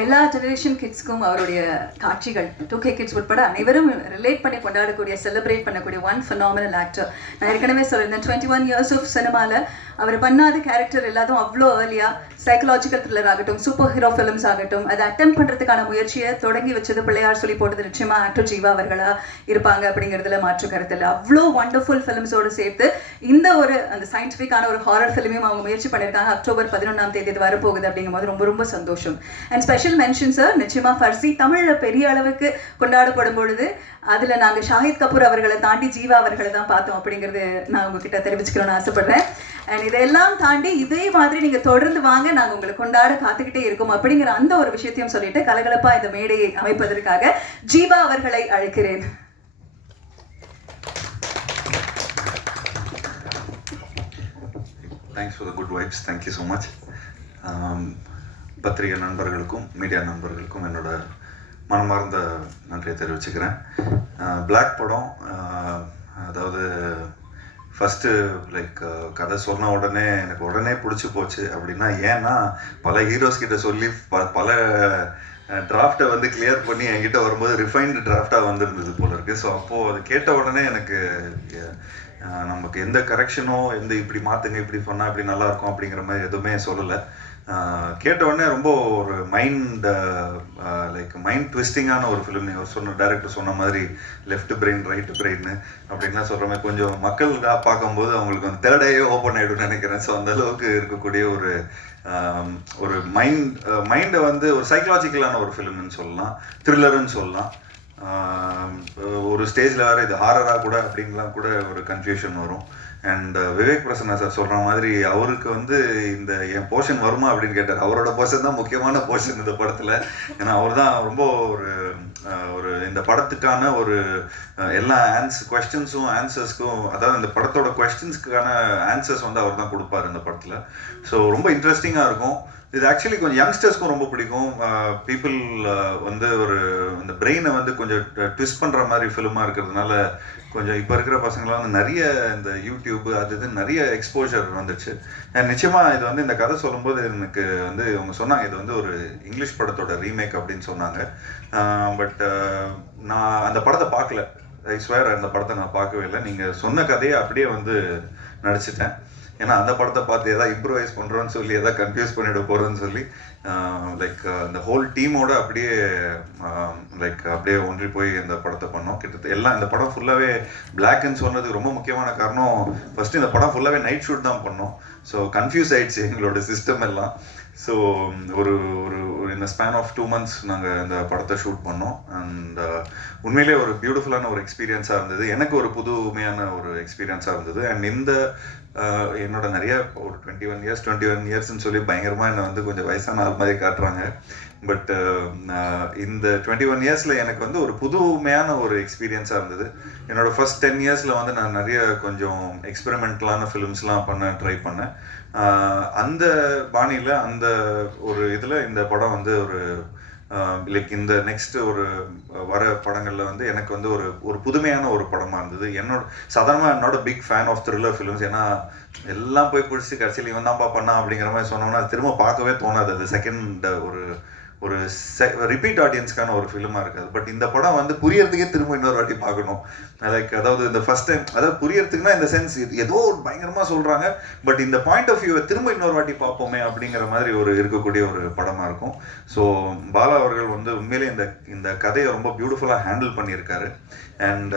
எல்லா ஜெனரேஷன் கிட்ஸ்க்கும் அவருடைய காட்சிகள் டூ கே கிட்ஸ் உட்பட அனைவரும் ரிலேட் பண்ணி கொண்டாடக்கூடிய செலிப்ரேட் பண்ணக்கூடிய ஒன் ஃபினாமினல் ஆக்டர் நான் ஏற்கனவே சொல்லியிருந்தேன் டுவெண்ட்டி ஒன் இயர்ஸ் ஆஃப் சினிமாவில் அவர் பண்ணாத கேரக்டர் எல்லாத்தும் அவ்வளோ ஏர்லியாக சைக்கலாஜிக்கல் த்ரில்லர் ஆகட்டும் சூப்பர் ஹீரோ ஃபிலிம்ஸ் ஆகட்டும் அதை அட்டம் பண்ணுறதுக்கான முயற்சியை தொடங்கி வச்சது பிள்ளையார் சொல்லி போட்டது நிச்சயமா ஆக்டர் ஜீவா அவர்களா இருப்பாங்க அப்படிங்கிறதுல மாற்று கருத்து இல்லை. அவ்வளோ வண்டர்ஃபுல் ஃபிலிம்ஸோடு சேர்த்து இந்த ஒரு அந்த சயின்டிஃபிக்கான ஒரு ஹாரர் ஃபிலிமையும் அவங்க முயற்சி பண்ணியிருக்காங்க. அக்டோபர் பதினொன்றாம் தேதி இது வரப்போகுது அப்படிங்கும்போது ரொம்ப ரொம்ப சந்தோஷம். அண்ட் ஸ்பெஷல் மென்ஷன் சார் நிச்சயமா ஃபர்சி தமிழில் பெரிய அளவுக்கு கொண்டாடப்படும் பொழுது அதில் நாங்கள் ஷாஹித் கபூர் அவர்களை தாண்டி ஜீவா அவர்களை தான் பார்த்தோம் அப்படிங்கிறது நான் உங்ககிட்ட தெரிவிச்சுக்கணும்னு ஆசைப்படுறேன் அண்ட் இதெல்லாம் தாண்டி இதே மாதிரி நீங்கள் தொடர்ந்து வாங்க நாங்கள் உங்களை கொண்டாட காத்துக்கிட்டே இருக்கோம் அப்படிங்கிற அந்த ஒரு விஷயத்தையும் சொல்லிட்டு கலகலப்பா இந்த மேடையை அமைப்பதற்காக ஜீவா அவர்களை அழைக்கிறேன் Thanks for the good vibes. Thank you so much. Um, பத்திரிகை நண்பர்களுக்கும் மீடியா நண்பர்களுக்கும் என்னோட மனமார்ந்த நன்றியை தெரிவிச்சுக்கிறேன். பிளாக் படம் அதாவது ஃபஸ்ட்டு லைக் கதை சொன்ன உடனே எனக்கு உடனே பிடிச்சி போச்சு. அப்படின்னா ஏன்னா பல ஹீரோஸ் கிட்ட சொல்லி ப பல டிராஃப்டை வந்து கிளியர் பண்ணி என்கிட்ட வரும்போது ரிஃபைன்டு டிராஃப்டாக வந்திருந்தது போல இருக்கு. ஸோ அப்போது அது கேட்ட உடனே எனக்கு நமக்கு எந்த கரெக்ஷனோ எந்த இப்படி மாற்றுங்க இப்படி பண்ணால் இப்படி நல்லாயிருக்கும் அப்படிங்கிற மாதிரி எதுவுமே சொல்லலை. கேட்ட உடனே ரொம்ப ஒரு மைண்ட் லைக் மைண்ட் ட்விஸ்டிங்கான ஒரு ஃபிலிம் நீங்கள் சொன்ன டேரக்டர் சொன்ன மாதிரி லெஃப்ட் பிரெயின் ரைட் பிரெயின் அப்படின்லாம் சொல்கிற மாதிரி கொஞ்சம் மக்கள் பார்க்கும்போது அவங்களுக்கு வந்து தேர்ட் டே ஓப்பன் ஆகிடும்னு நினைக்கிறேன். ஸோ அந்த அளவுக்கு இருக்கக்கூடிய ஒரு ஒரு மைண்ட் மைண்டை வந்து ஒரு சைக்கலாஜிக்கலான ஒரு ஃபிலிம்னு சொல்லலாம் த்ரில்லருன்னு சொல்லலாம். ஒரு ஸ்டேஜில் வேறு இது ஹாரராக கூட அப்படின்லாம் கூட ஒரு கன்ஃபியூஷன் வரும். அண்ட் விவேக் பிரசன்னா சார் சொல்கிற மாதிரி அவருக்கு வந்து இந்த என் போர்ஷன் வருமா அப்படின்னு கேட்டார். அவரோட போர்ஷன் தான் முக்கியமான போர்ஷன் இந்த படத்தில். ஏன்னா அவர் தான் ரொம்ப ஒரு ஒரு இந்த படத்துக்கான ஒரு எல்லா ஆன்ஸ் கொஸ்டின்ஸும் ஆன்சர்ஸ்க்கும் அதாவது இந்த படத்தோட கொஸ்டின்ஸ்க்கான ஆன்சர்ஸ் வந்து அவர் தான் கொடுப்பார் இந்த படத்தில். ஸோ ரொம்ப இன்ட்ரெஸ்டிங்காக இருக்கும். இது ஆக்சுவலி கொஞ்சம் யங்ஸ்டர்ஸ்க்கும் ரொம்ப பிடிக்கும். பீப்புள் வந்து ஒரு அந்த பிரெயினை வந்து கொஞ்சம் ட்விஸ்ட் பண்ணுற மாதிரி ஃபிலிமாக இருக்கிறதுனால கொஞ்சம் இப்போ இருக்கிற பசங்களாம் வந்து நிறைய இந்த யூடியூப் அது இது நிறைய எக்ஸ்போஜர் வந்துச்சு நிச்சயமாக இது வந்து இந்த கதை சொல்லும்போது எனக்கு வந்து அவங்க சொன்னாங்க இது வந்து ஒரு இங்கிலீஷ் படத்தோட ரீமேக் அப்படின்னு சொன்னாங்க. பட் நான் அந்த படத்தை பார்க்கல. ஐஸ்வேர் அந்த படத்தை நான் பார்க்கவே இல்லை. நீங்கள் சொன்ன கதையை அப்படியே வந்து நடிச்சிட்டேன். ஏன்னா அந்த படத்தை பார்த்து எதாவது இம்ப்ரூவைஸ் பண்ணுறோன்னு சொல்லி எதாவது கன்ஃபியூஸ் பண்ணிட போகிறோன்னு சொல்லி லைக் அந்த ஹோல் டீமோட அப்படியே லைக் அப்படியே ஒன்றி போய் இந்த படத்தை பண்ணோம். கிட்டத்தட்ட எல்லாம் இந்த படம் ஃபுல்லாகவே பிளாக்னு சொன்னதுக்கு ரொம்ப முக்கியமான காரணம் ஃபஸ்ட்டு இந்த படம் ஃபுல்லாகவே நைட் ஷூட் தான் பண்ணோம். ஸோ கன்ஃபியூஸ் ஆயிடுச்சு எங்களோட சிஸ்டம் எல்லாம். ஸோ ஒரு ஒரு இந்த ஸ்பேன் ஆஃப் டூ மந்த்ஸ் நாங்கள் இந்த படத்தை ஷூட் பண்ணோம். அண்ட் உண்மையிலே ஒரு பியூட்டிஃபுல்லான ஒரு எக்ஸ்பீரியன்ஸாக இருந்தது. எனக்கு ஒரு புதுமையான ஒரு எக்ஸ்பீரியன்ஸாக இருந்தது. அண்ட் இந்த என்னோட நிறைய ஒரு twenty one years twenty one இயர்ஸ்னு சொல்லி பயங்கரமாக என்னை வந்து கொஞ்சம் வயசான ஆள் மாதிரி காட்டுறாங்க. பட் இந்த டுவெண்ட்டி ஒன் இயர்ஸில் எனக்கு வந்து ஒரு புதுமையான ஒரு எக்ஸ்பீரியன்ஸாக இருந்தது. என்னோட ஃபர்ஸ்ட் டென் இயர்ஸில் வந்து நான் நிறைய கொஞ்சம் எக்ஸ்பெரிமெண்டலான ஃபிலிம்ஸ்லாம் பண்ண ட்ரை பண்ணேன். அந்த பாணியில் அந்த ஒரு இதில் இந்த படம் வந்து ஒரு லைக் இந்த நெக்ஸ்ட் ஒரு வர படங்களில் வந்து எனக்கு வந்து ஒரு ஒரு புதுமையான ஒரு படமாக இருந்தது. என்னோட சாதாரணமாக என்னோட big fan of thriller films ஏன்னா எல்லாம் போய் பிடிச்சி கடைசியில் இவன் தான்ப்பா பண்ணா அப்படிங்கிற மாதிரி சொன்னோம்னா திரும்ப பார்க்கவே தோணாது. அது செகண்ட் ஒரு ஒரு ரிப்பீட் ஆடியன்ஸ்க்கான ஒரு ஃபிலிமாக இருக்காது. பட் இந்த படம் வந்து புரியறதுக்கே திரும்ப இன்னொரு வாட்டி பார்க்கணும். லைக் அதாவது இந்த ஃபர்ஸ்ட் டைம் அதாவது புரியறதுக்குன்னா இந்த சென்ஸ் ஏதோ ஒரு பயங்கரமாக சொல்கிறாங்க பட் இந்த பாயிண்ட் ஆஃப் வியூவை திரும்ப இன்னொரு வாட்டி பார்ப்போமே அப்படிங்கிற மாதிரி ஒரு இருக்கக்கூடிய ஒரு படமாக இருக்கும். ஸோ பாலா அவர்கள் வந்து உண்மையிலே இந்த இந்த கதையை ரொம்ப பியூட்டிஃபுல்லாக ஹேண்டில் பண்ணியிருக்காரு. அண்ட்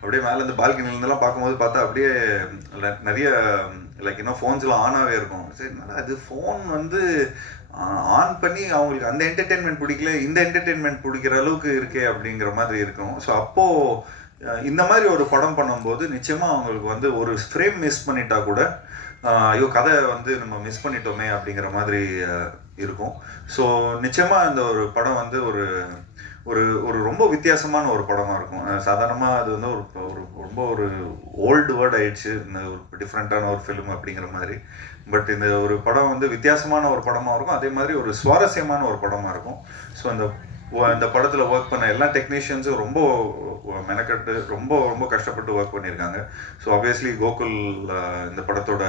அப்படியே மேலே இந்த பால்கனிலேருந்துலாம் பார்க்கும்போது பார்த்தா அப்படியே நிறைய லைக் இன்னும் ஃபோன்ஸ்லாம் ஆனாகவே இருக்கும். சரி அது ஃபோன் வந்து ஆன் பண்ணி அவங்களுக்கு அந்த என்டர்டெயின்மெண்ட் பிடிக்கல இந்த என்டர்டெயின்மெண்ட் பிடிக்கிற அளவுக்கு இருக்கே அப்படிங்கிற மாதிரி இருக்கும். ஸோ அப்போது இந்த மாதிரி ஒரு படம் பண்ணும்போது நிச்சயமாக அவங்களுக்கு வந்து ஒரு ஃப்ரேம் மிஸ் பண்ணிட்டா கூட ஐயோ கதை வந்து நம்ம மிஸ் பண்ணிட்டோமே அப்படிங்கிற மாதிரி இருக்கும். ஸோ நிச்சயமாக இந்த ஒரு படம் வந்து ஒரு ஒரு ஒரு ரொம்ப வித்தியாசமான ஒரு படமாக இருக்கும். சாதாரணமாக அது வந்து ஒரு ஒரு ரொம்ப ஒரு ஓல்டு வேர்ட் ஆயிடுச்சு. இந்த ஒரு டிஃப்ரெண்ட்டான ஒரு ஃபிலிம் அப்படிங்கிற மாதிரி. பட் இந்த ஒரு படம் வந்து வித்தியாசமான ஒரு படமாக இருக்கும். அதே மாதிரி ஒரு சுவாரஸ்யமான ஒரு படமாக இருக்கும். ஸோ அந்த அந்த இந்த படத்தில் ஒர்க் பண்ண எல்லா டெக்னீஷியன்ஸும் ரொம்ப மெனக்கட்டு ரொம்ப ரொம்ப கஷ்டப்பட்டு ஒர்க் பண்ணியிருக்காங்க. ஸோ ஆப்வியஸ்லி கோகுல் இந்த படத்தோட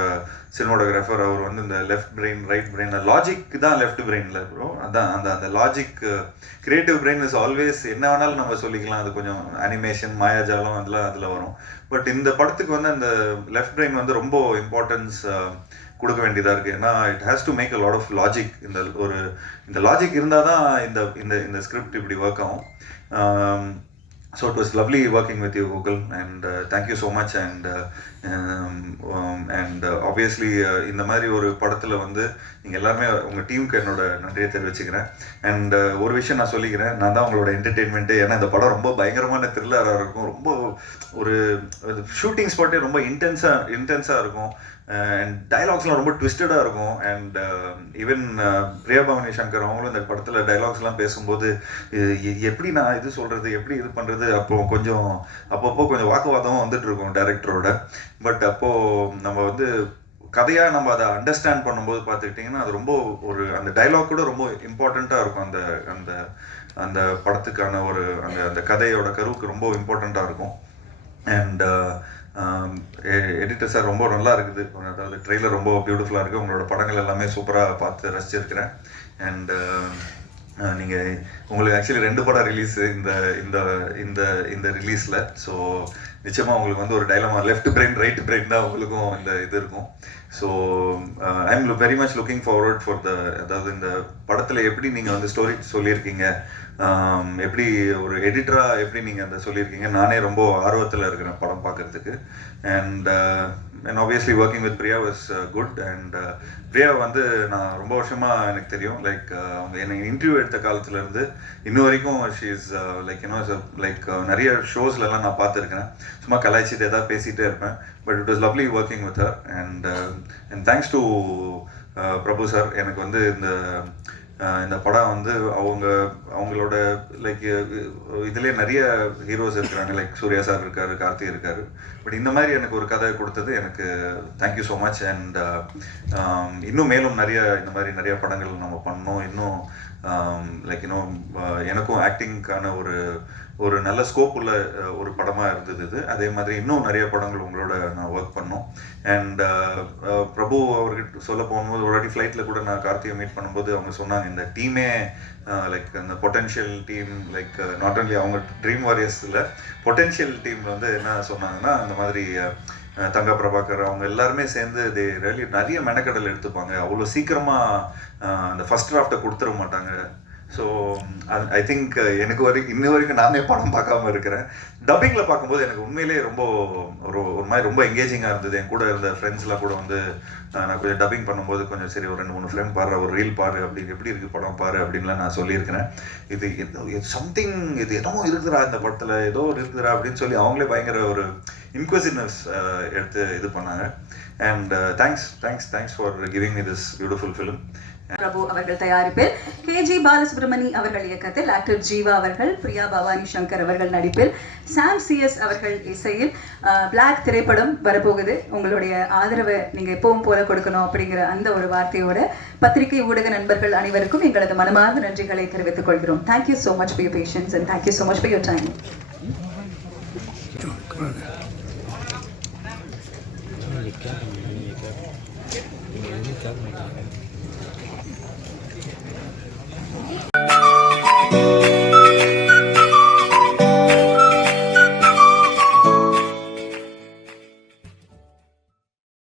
சினிமோட்டோகிராஃபர் அவர் வந்து இந்த left brain right brain logic தான் லெஃப்ட் பிரெயினில் இருக்கிறோம் அதான் அந்த அந்த logic creative brain is always என்ன வேணாலும் நம்ம சொல்லிக்கலாம். அது கொஞ்சம் அனிமேஷன் மாயாஜாலம் அதெல்லாம் அதில் வரும். பட் இந்த படத்துக்கு வந்து அந்த லெஃப்ட் பிரெயின் வந்து ரொம்ப இம்பார்ட்டன்ஸ் கொடுக்க வேண்டியதாக இருக்குது ஏன்னா it has to make a lot of logic இந்த ஒரு இந்த லாஜிக் இருந்தால் தான் இந்த இந்த இந்த ஸ்கிரிப்ட் இப்படி ஒர்க் ஆகும். So it was lovely working with you Google and thank you so much and and obviously இந்த மாதிரி ஒரு படத்தில் வந்து நீங்கள் எல்லாருமே உங்கள் டீமுக்கு என்னோட நன்றியை தெரிவிச்சுக்கிறேன். அண்ட் uh, ஒரு விஷயம் நான் சொல்லிக்கிறேன். நான் தான் உங்களோட என்டர்டெயின்மெண்ட்டு ஏன்னா இந்த படம் ரொம்ப பயங்கரமான த்ரில்லராக இருக்கும். ரொம்ப ஒரு ஷூட்டிங் ஸ்பாட்டே ரொம்ப இன்டென்ஸாக இன்டென்ஸாக இருக்கும். அண்ட் டைலாக்ஸ்லாம் ரொம்ப ட்விஸ்டடாக இருக்கும். And even um, uh, Priya Bhavani Shankar அவங்களும் இந்த படத்தில் டைலாக்ஸ்லாம் பேசும்போது எப்படி நான் இது சொல்கிறது எப்படி இது பண்ணுறது அப்போ கொஞ்சம் அப்பப்போ கொஞ்சம் வாக்குவாதமும் வந்துட்டு இருக்கும் டேரக்டரோட பட் அப்போது நம்ம வந்து கதையாக நம்ம அதை அண்டர்ஸ்டாண்ட் பண்ணும்போது பார்த்துக்கிட்டிங்கன்னா அது ரொம்ப ஒரு அந்த டைலாக் கூட ரொம்ப இம்பார்ட்டண்ட்டாக இருக்கும். அந்த அந்த அந்த படத்துக்கான ஒரு அந்த அந்த கதையோட கருவுக்கு ரொம்ப இம்பார்ட்டண்ட்டாக இருக்கும். அண்ட் எடிட்டர் சார் ரொம்ப நல்லா இருக்குது. அதாவது ட்ரெய்லர் ரொம்ப பியூட்டிஃபுல்லாக இருக்குது உங்களோட படங்கள் எல்லாமே சூப்பராக பார்த்து ரசிச்சிருக்கிறேன். அண்ட் நீங்கள் உங்களுக்கு ஆக்சுவலி ரெண்டு படம் ரிலீஸு இந்த இந்த இந்த இந்த ரிலீஸில் ஸோ நிச்சயமாக உங்களுக்கு வந்து ஒரு dilemma left brain right brain தான் உங்களுக்கும் இந்த இது இருக்கும். So I am very much looking forward for the அதாவது இந்த படத்தில் எப்படி நீங்கள் வந்து ஸ்டோரி சொல்லியிருக்கீங்க um, எப்படி ஒரு எடிட்டராக எப்படி நீங்கள் அந்த சொல்லியிருக்கீங்க நானே ரொம்ப ஆர்வத்தில் இருக்கிறேன் படம் பார்க்குறதுக்கு. And and obviously working with Priya was good and Priya வந்து நான் ரொம்ப வருஷமாக எனக்கு தெரியும். லைக் uh, அவங்க என்னை இன்டர்வியூ எடுத்த காலத்துலேருந்து இன்ன வரைக்கும் ஷீ இஸ் லைக் இன்னும் லைக் நிறைய ஷோஸ்லலாம் நான் பார்த்துருக்கேன் சும்மா கலாய்ச்சிட்டு ஏதாவது பேசிகிட்டே இருப்பேன். But it was lovely working with her and and thanks to Prabhu sir எனக்கு வந்து இந்த இந்த படம் வந்து அவங்க அவங்களோட லைக் இதுலேயே நிறைய ஹீரோஸ் இருக்கிறாங்க லைக் சூர்யா சார் இருக்காரு கார்த்தி இருக்காரு. பட் இந்த மாதிரி எனக்கு ஒரு கதை கொடுத்தது எனக்கு தேங்க்யூ ஸோ மச் அண்ட் இன்னும் மேலும் நிறைய இந்த மாதிரி நிறைய படங்கள் நம்ம பண்ணோம் இன்னும் லைக் இன்னும் எனக்கும் ஆக்டிங்க்கான ஒரு ஒரு நல்ல ஸ்கோப் உள்ள ஒரு படமாக இருந்தது இது. அதே மாதிரி இன்னும் நிறைய படங்கள் உங்களோட நான் ஒர்க் பண்ணோம். அண்ட் பிரபு அவர்கிட்ட சொல்ல போகும்போது ஒரு வாட்டி ஃப்ளைட்டில் கூட நான் கார்த்திகை மீட் பண்ணும்போது அவங்க சொன்னாங்க இந்த டீமே லைக் அந்த potential team like not only அவங்க ட்ரீம் வாரியர்ஸில் பொட்டென்ஷியல் டீம் வந்து என்ன சொன்னாங்கன்னா அந்த மாதிரி தங்க பிரபாகர் அவங்க எல்லாருமே சேர்ந்து தே really நிறைய மெனக்கடல் எடுத்துப்பாங்க. அவ்வளோ சீக்கிரமாக அந்த ஃபர்ஸ்ட் டிராஃப்டை கொடுத்துட மாட்டாங்க. ஸோ ஐ திங்க் எனக்கு வரைக்கும் இன்ன வரைக்கும் நானே படம் பார்க்காம இருக்கிறேன். டப்பிங்கில் பார்க்கும்போது எனக்கு உண்மையிலேயே ரொம்ப ஒரு ஒரு மாதிரி ரொம்ப என்கேஜிங்காக இருந்தது. என் கூட இருந்த ஃப்ரெண்ட்ஸ்லாம் கூட வந்து நான் கொஞ்சம் டப்பிங் பண்ணும்போது கொஞ்சம் சரி ஒரு ரெண்டு மூணு ஃபிலிம் பாரு ஒரு ரீல் பாரு அப்படி எப்படி இருக்குது படம் பாரு அப்படின்லாம் நான் சொல்லியிருக்கிறேன். இது சம்திங் இது என்னமோ இருக்குதுடா இந்த படத்தில் ஏதோ ஒரு இருக்குதுடா அப்படின்னு சொல்லி அவங்களே பயங்கர ஒரு இன்க்வசிவ்னஸ் எடுத்து இது பண்ணாங்க. And thanks thanks thanks for giving me this beautiful film Prabhu அவர்கள் தயாரிப்பில் கே ஜி பாலசுப்ரமணி அவர்கள் இயக்கத்தில் ஆக்டர் ஜீவா அவர்கள் பிரியா பவானி சங்கர் அவர்கள் நடிப்பில் சாம் சிஎஸ் அவர்கள் இசையில் பிளாக் திரைப்படம் வரப்போகுது. உங்களுடைய ஆதரவை நீங்கள் எப்பவும் போல கொடுக்கணும் அப்படிங்கிற அந்த ஒரு வார்த்தையோட பத்திரிகை ஊடக நண்பர்கள் அனைவருக்கும் எங்களது மனமார்ந்த நன்றிகளை தெரிவித்துக் கொள்கிறோம். Thank you so much for your patience and thank you so much for your time